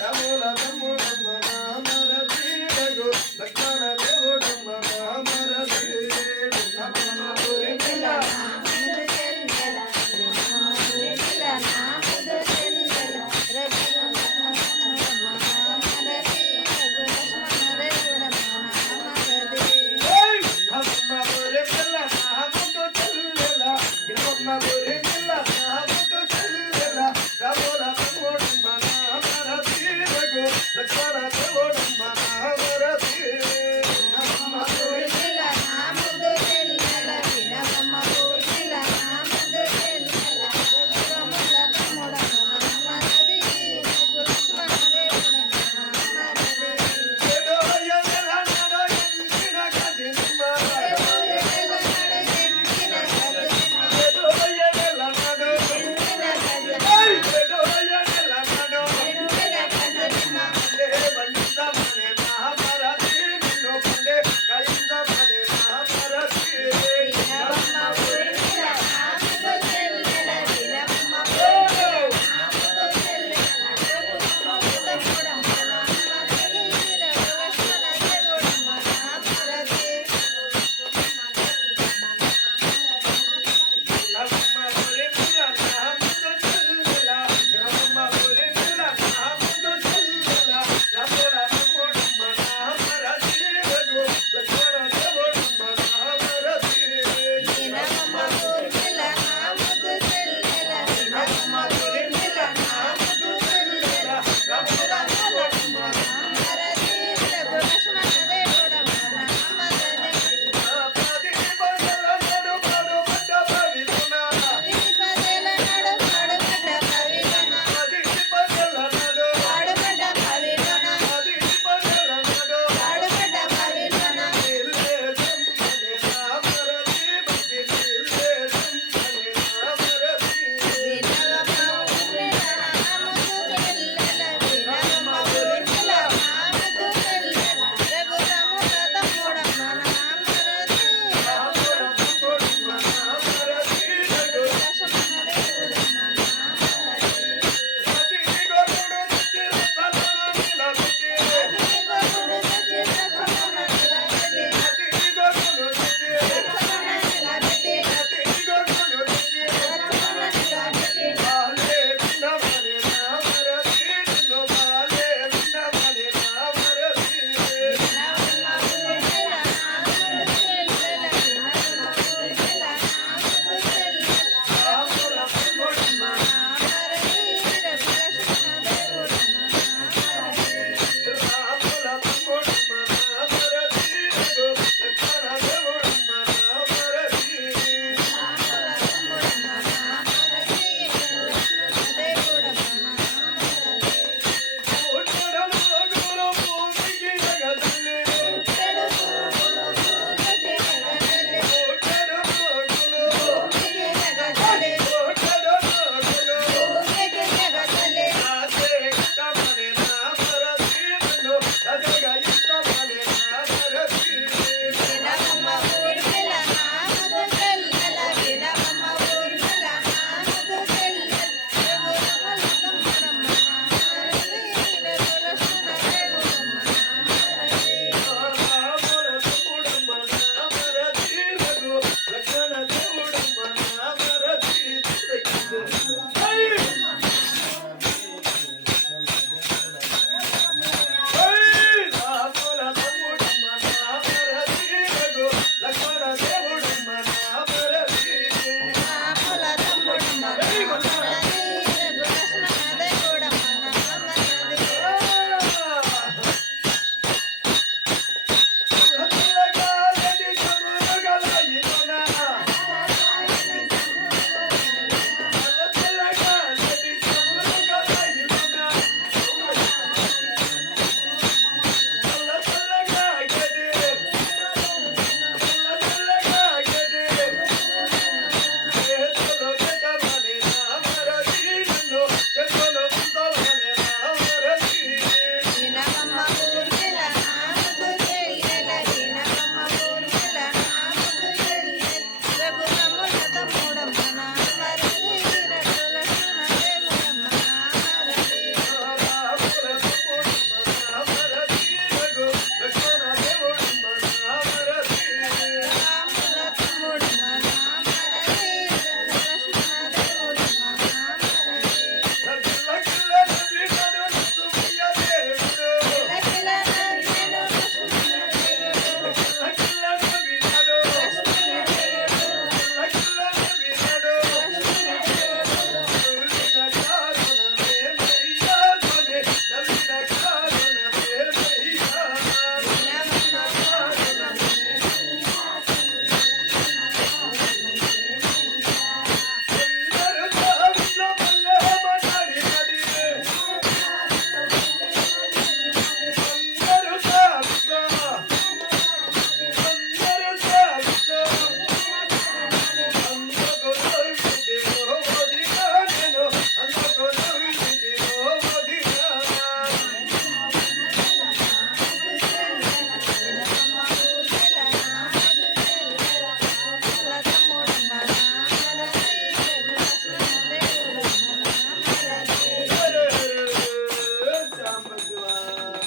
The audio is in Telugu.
రముల ಕೊಡ